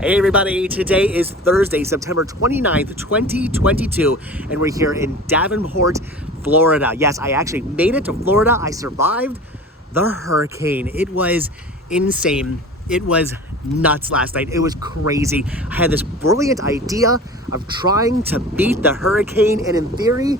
Hey everybody, today is Thursday, September 29th, 2022, and we're here in Davenport, Florida. Yes, I actually made it to Florida. I survived the hurricane. It was insane. It was nuts last night. It was crazy. I had this brilliant idea of trying to beat the hurricane, and in theory,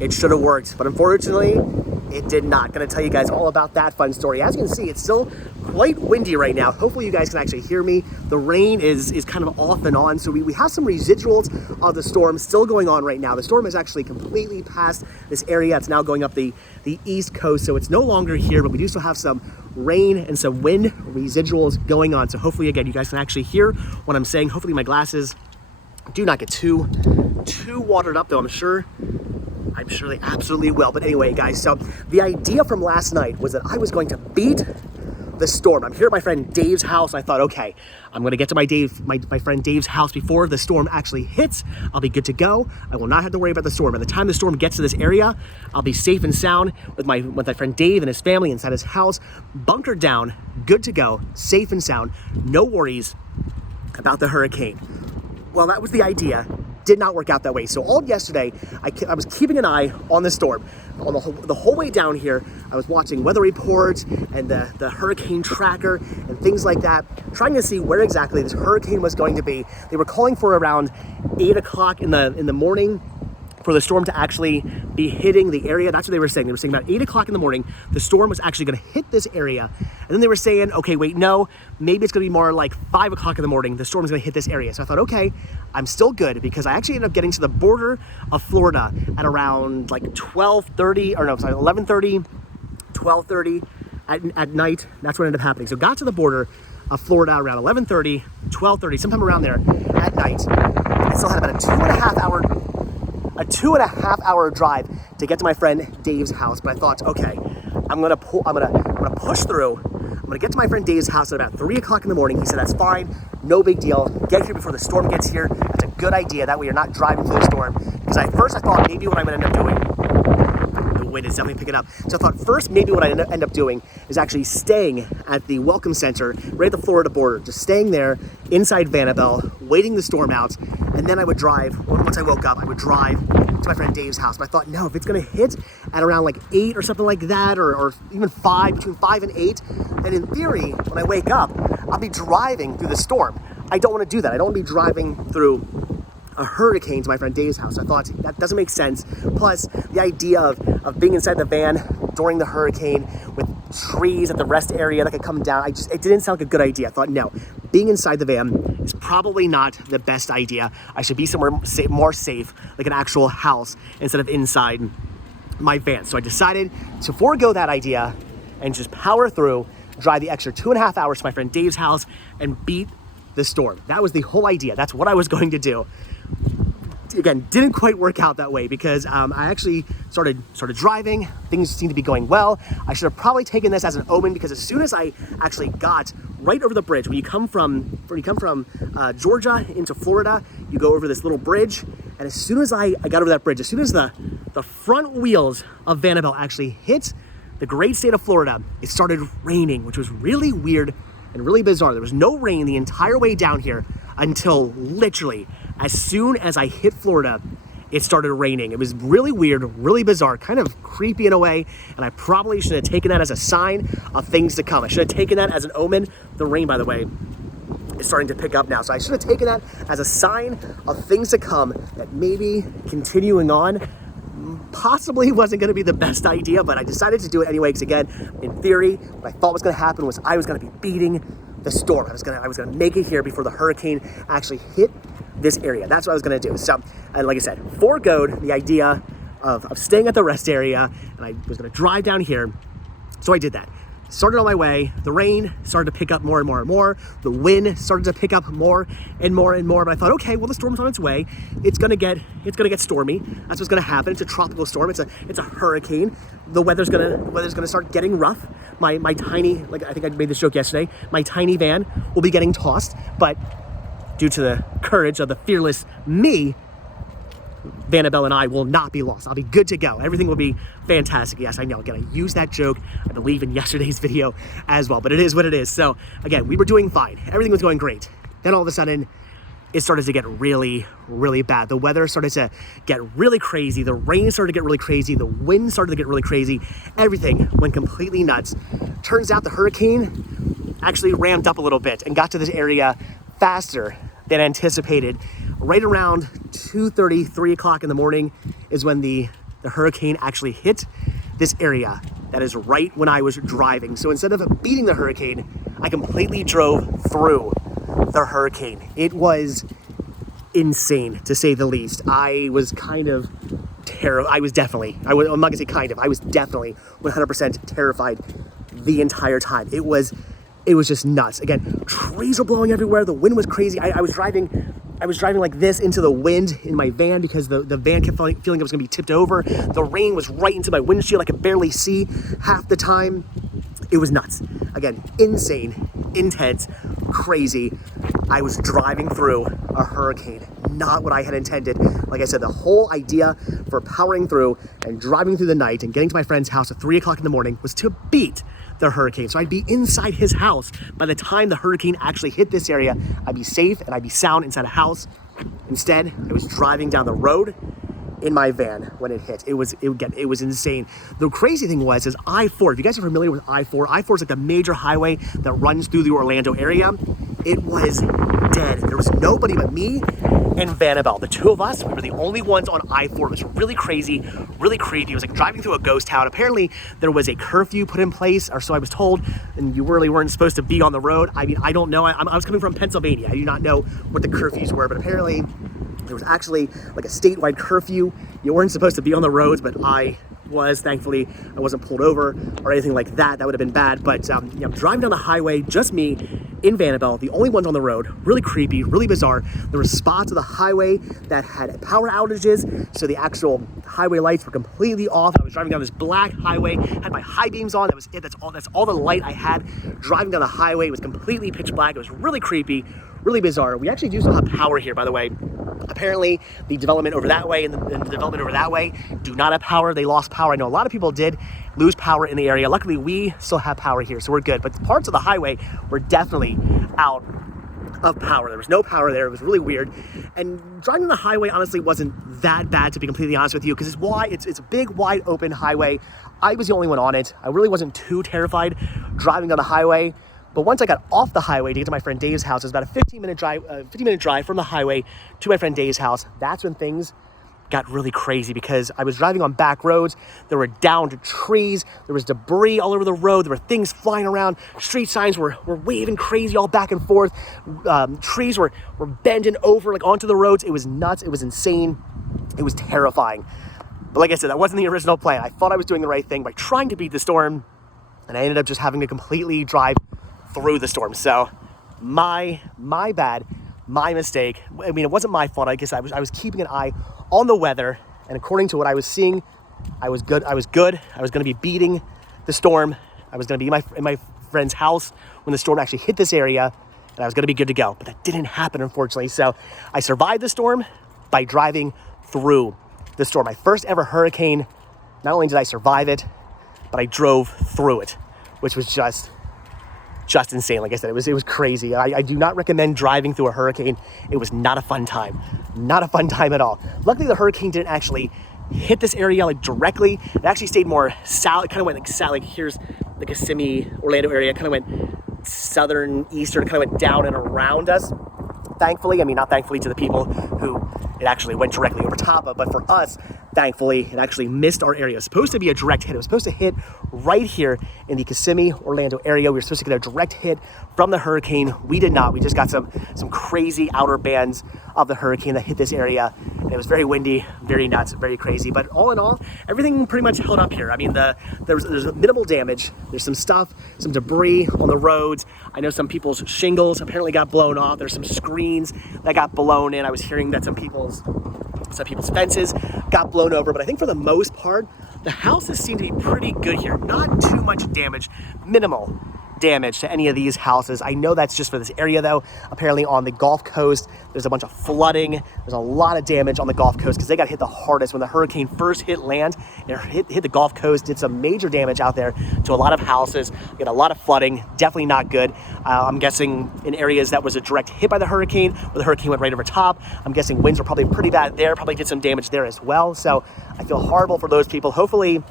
it should have worked, but unfortunately, it did not. Gonna tell you guys all about that fun story. As you can see, it's still quite windy right now. Hopefully you guys can actually hear me. The rain is kind of off and on, so we have some residuals of the storm still going on right now. The storm is actually completely past this area. It's now going up the east coast, so it's no longer here, but we do still have some rain and some wind residuals going on. So hopefully, again, you guys can actually hear what I'm saying. Hopefully my glasses do not get too watered up, though I'm sure they absolutely will. But anyway, guys, so the idea from last night was that I was going to beat the storm. I'm here at my friend Dave's house. I thought, okay, I'm going to get to my friend Dave's house before the storm actually hits. I'll be good to go. I will not have to worry about the storm. By the time the storm gets to this area, I'll be safe and sound with my friend Dave and his family inside his house, bunkered down, good to go, safe and sound, no worries about the hurricane. Well, that was the idea. Did not work out that way. So all yesterday, I was keeping an eye on the storm. On the whole way down here, I was watching weather reports and the hurricane tracker and things like that, trying to see where exactly this hurricane was going to be. They were calling for around 8 o'clock in the morning for the storm to actually be hitting the area. That's what they were saying. They were saying about 8 o'clock in the morning, the storm was actually going to hit this area. And then they were saying, okay, wait, no, maybe it's going to be more like 5 o'clock in the morning, the storm's going to hit this area. So I thought, okay, I'm still good, because I actually ended up getting to the border of Florida at around like 11:30, 12:30 at night. That's what ended up happening. So got to the border of Florida around 11:30, 12:30, sometime around there at night. I still had about a two and a half hour drive to get to my friend Dave's house. But I thought, okay, I'm gonna push through. I'm gonna get to my friend Dave's house at about 3 o'clock in the morning. He said, that's fine, no big deal. Get here before the storm gets here. That's a good idea. That way you're not driving through the storm. Because at first I thought maybe what I'm gonna end up doing, the wind is definitely picking up. So I thought first maybe what I end up doing is actually staying at the Welcome Center right at the Florida border, just staying there inside Vanabelle, waiting the storm out, and then I would drive, once I woke up, I would drive to my friend Dave's house. But I thought, no, if it's gonna hit at around like 8 or something like that, or even 5, between 5 and 8, then in theory, when I wake up, I'll be driving through the storm. I don't wanna do that. I don't wanna be driving through a hurricane to my friend Dave's house. I thought that doesn't make sense. Plus, the idea of being inside the van during the hurricane with trees at the rest area that could come down, it didn't sound like a good idea. I thought, no, being inside the van is probably not the best idea. I should be somewhere more safe, like an actual house, instead of inside my van. So I decided to forego that idea and just power through, drive the extra 2.5 hours to my friend Dave's house and beat the storm. That was the whole idea. That's what I was going to do. Again, didn't quite work out that way, because I actually started driving. Things seemed to be going well. I should have probably taken this as an omen, because as soon as I actually got right over the bridge, when you come from Georgia into Florida, you go over this little bridge, and as soon as I got over that bridge, as soon as the front wheels of Vanabelle actually hit the great state of Florida, it started raining, which was really weird and really bizarre. There was no rain the entire way down here until literally as soon as I hit Florida, it started raining. It was really weird, really bizarre, kind of creepy in a way, and I probably should have taken that as a sign of things to come. I should have taken that as an omen. The rain, by the way, is starting to pick up now, so I should have taken that as a sign of things to come, that maybe continuing on possibly wasn't going to be the best idea, but I decided to do it anyway, because again, in theory, what I thought was going to happen was I was going to be beating the storm. I was going to make it here before the hurricane actually hit this area. That's what I was going to do. So, and like I said, foregoed the idea of staying at the rest area, and I was going to drive down here. So I did that. Started on my way. The rain started to pick up more and more and more. The wind started to pick up more and more and more. But I thought, okay, well, the storm's on its way. It's gonna get stormy. That's what's gonna happen. It's a tropical storm. It's a hurricane. The weather's gonna start getting rough. My tiny, like I think I made this joke yesterday, my tiny van will be getting tossed. But due to the courage of the fearless me, Vanabelle and I will not be lost. I'll be good to go. Everything will be fantastic. Yes, I know. Again, I used that joke, I believe, in yesterday's video as well, but it is what it is. So again, we were doing fine. Everything was going great. Then all of a sudden, it started to get really, really bad. The weather started to get really crazy. The rain started to get really crazy. The wind started to get really crazy. Everything went completely nuts. Turns out the hurricane actually ramped up a little bit and got to this area faster than anticipated. Right around 2:30, 3 o'clock in the morning is when the hurricane actually hit this area. That is right when I was driving. So instead of beating the hurricane, I completely drove through the hurricane. It was insane, to say the least. I was kind of terrified. I'm not gonna say kind of, I was definitely 100% terrified the entire time. It was just nuts. Again, trees were blowing everywhere. The wind was crazy. I was driving like this into the wind in my van because the van kept feeling it was gonna be tipped over. The rain was right into my windshield. I could barely see half the time. It was nuts. Again, insane, intense, crazy. I was driving through a hurricane, not what I had intended. Like I said, the whole idea for powering through and driving through the night and getting to my friend's house at 3 o'clock in the morning was to beat the hurricane. So I'd be inside his house. By the time the hurricane actually hit this area, I'd be safe and I'd be sound inside a house. Instead, I was driving down the road in my van when it hit. It was insane. The crazy thing was I-4. If you guys are familiar with I-4, I-4 is like the major highway that runs through the Orlando area. It was dead. There was nobody but me and Vanabelle. The two of us, we were the only ones on I-4. It was really crazy, really creepy. It was like driving through a ghost town. Apparently, there was a curfew put in place, or so I was told, and you really weren't supposed to be on the road. I mean, I don't know. I was coming from Pennsylvania. I do not know what the curfews were, but apparently there was actually like a statewide curfew. You weren't supposed to be on the roads, but I was. Thankfully, I wasn't pulled over or anything like that. That would have been bad. But I'm driving down the highway, just me in Vanabelle, the only ones on the road. Really creepy, really bizarre. There were spots of the highway that had power outages, so the actual highway lights were completely off. I was driving down this black highway, had my high beams on. That was it. That's all the light I had. Driving down the highway, it was completely pitch black. It was really creepy, really bizarre. We actually do still have power here, by the way. Apparently, the development over that way and the development over that way do not have power. They lost power. I know a lot of people did lose power in the area. Luckily, we still have power here, so we're good. But parts of the highway were definitely out of power. There was no power there. It was really weird. And driving the highway honestly wasn't that bad, to be completely honest with you, because it's a big, wide open highway. I was the only one on it. I really wasn't too terrified driving down the highway. But once I got off the highway to get to my friend Dave's house, it was about a 15-minute drive from the highway to my friend Dave's house. That's when things got really crazy, because I was driving on back roads. There were downed trees. There was debris all over the road. There were things flying around. Street signs were waving crazy all back and forth. Trees were bending over like onto the roads. It was nuts. It was insane. It was terrifying. But like I said, that wasn't the original plan. I thought I was doing the right thing by trying to beat the storm, and I ended up just having to completely drive through the storm. So my bad, my mistake. I mean, it wasn't my fault. I guess I was keeping an eye on the weather, and according to what I was seeing, I was good. I was going to be beating the storm. I was going to be in my friend's house when the storm actually hit this area, and I was going to be good to go. But that didn't happen, unfortunately. So I survived the storm by driving through the storm. My first ever hurricane. Not only did I survive it, but I drove through it, which was just insane. Like I said, it was crazy. I do not recommend driving through a hurricane. It was not a fun time. Not a fun time at all. Luckily, the hurricane didn't actually hit this area like directly. It actually stayed more south. It kind of went like south, like here's the Kissimmee, Orlando area. It kind of went southern, eastern, kind of went down and around us. Thankfully, I mean, not thankfully to the people who it actually went directly over top of, but for us, thankfully, it actually missed our area. It was supposed to be a direct hit. It was supposed to hit right here in the Kissimmee, Orlando area. We were supposed to get a direct hit from the hurricane. We did not. We just got some crazy outer bands of the hurricane that hit this area. And it was very windy, very nuts, very crazy. But all in all, everything pretty much held up here. I mean, there's minimal damage. There's some stuff, some debris on the roads. I know some people's shingles apparently got blown off. There's some screens that got blown in. I was hearing that some people's fences got blown over, but I think for the most part, the houses seem to be pretty good here. Not too much damage, minimal damage to any of these houses. I know that's just for this area though. Apparently on the Gulf Coast, there's a bunch of flooding. There's a lot of damage on the Gulf Coast because they got hit the hardest when the hurricane first hit land. It hit the Gulf Coast, did some major damage out there to a lot of houses. We got a lot of flooding, definitely not good. I'm guessing in areas that was a direct hit by the hurricane, where the hurricane went right over top. I'm guessing winds were probably pretty bad there, probably did some damage there as well. So I feel horrible for those people. Hopefully,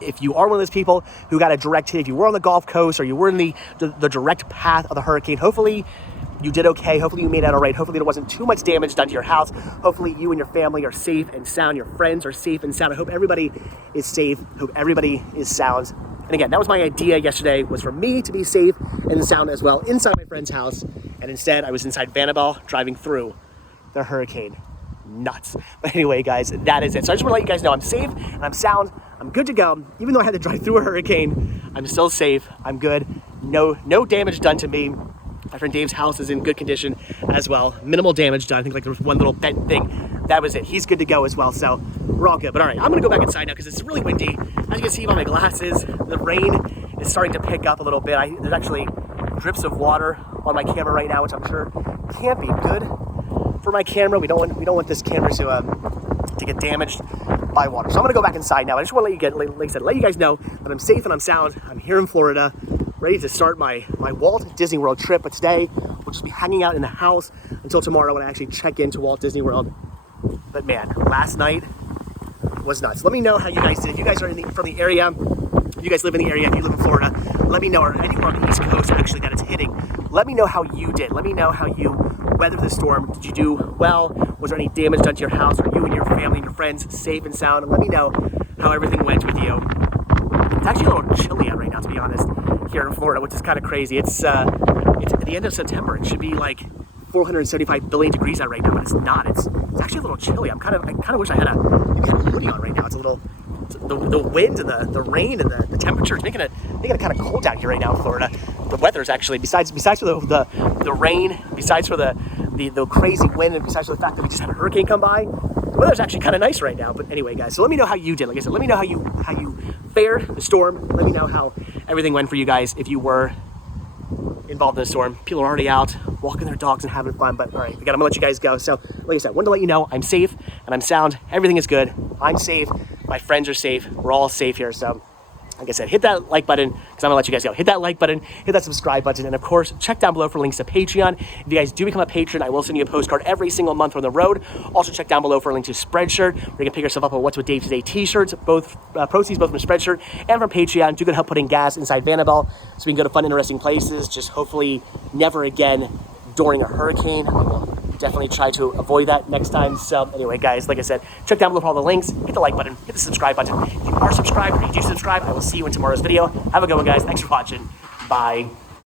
if you are one of those people who got a direct hit, if you were on the Gulf Coast or you were in the direct path of the hurricane, hopefully you did okay. Hopefully you made out all right. Hopefully there wasn't too much damage done to your house. Hopefully you and your family are safe and sound. Your friends are safe and sound. I hope everybody is safe. Hope everybody is sound. And again, that was my idea yesterday, was for me to be safe and sound as well inside my friend's house. And instead I was inside Vanabelle driving through the hurricane. Nuts. But anyway, guys, that is it. So I just want to let you guys know I'm safe and I'm sound. I'm good to go. Even though I had to drive through a hurricane, I'm still safe. I'm good. No damage done to me. My friend Dave's house is in good condition as well. Minimal damage done. I think like there was one little bent thing. That was it. He's good to go as well. So we're all good. But all right, I'm going to go back inside now because it's really windy. As you can see by my glasses, the rain is starting to pick up a little bit. There's actually drips of water on my camera right now, which I'm sure can't be good for my camera. We don't want this camera to get damaged by water. So I'm gonna go back inside now. I just want to let you guys know that I'm safe and I'm sound. I'm here in Florida, ready to start my Walt Disney World trip. But today we'll just be hanging out in the house until tomorrow when I actually check into Walt Disney World. But man, last night was nuts. Let me know how you guys did. If you guys are from the area, if you guys live in the area, if you live in Florida, let me know, or anywhere on the East Coast actually that it's hitting. Let me know how you did. Let me know how you weathered the storm. Did you do well? Was there any damage done to your house? Are you and your family and your friends safe and sound? And let me know how everything went with you. It's actually a little chilly out right now, to be honest, here in Florida, which is kind of crazy. It's at the end of September. It should be like 475 billion degrees out right now, but it's not. It's actually a little chilly. I kind of wish I had maybe a hoodie on right now. It's a little, the wind and the rain and the temperature is making it kind of cold down here right now in Florida. The weather is actually, besides for the rain, besides for the crazy wind, and besides for the fact that we just had a hurricane come by, the weather's actually kind of nice right now. But anyway, guys, so let me know how you did. Like I said, let me know how you fared the storm. Let me know how everything went for you guys if you were involved in the storm. People are already out walking their dogs and having fun. But all right, I'm gonna let you guys go. So like I said, I wanted to let you know I'm safe and I'm sound. Everything is good. I'm safe. My friends are safe. We're all safe here. So like I said, hit that like button because I'm gonna let you guys go. Hit that like button, hit that subscribe button, and of course, check down below for links to Patreon. If you guys do become a patron, I will send you a postcard every single month on the road. Also, check down below for a link to Spreadshirt, where you can pick yourself up a What's With Dave Today t-shirts, both proceeds both from Spreadshirt and from Patreon. Do good help putting gas inside Vanabelle so we can go to fun, interesting places. Just hopefully never again during a hurricane. I will definitely try to avoid that next time. So anyway, guys, like I said, check down below for all the links, hit the like button, hit the subscribe button. If you are subscribed or you do subscribe, I will see you in tomorrow's video. Have a good one, guys. Thanks for watching. Bye.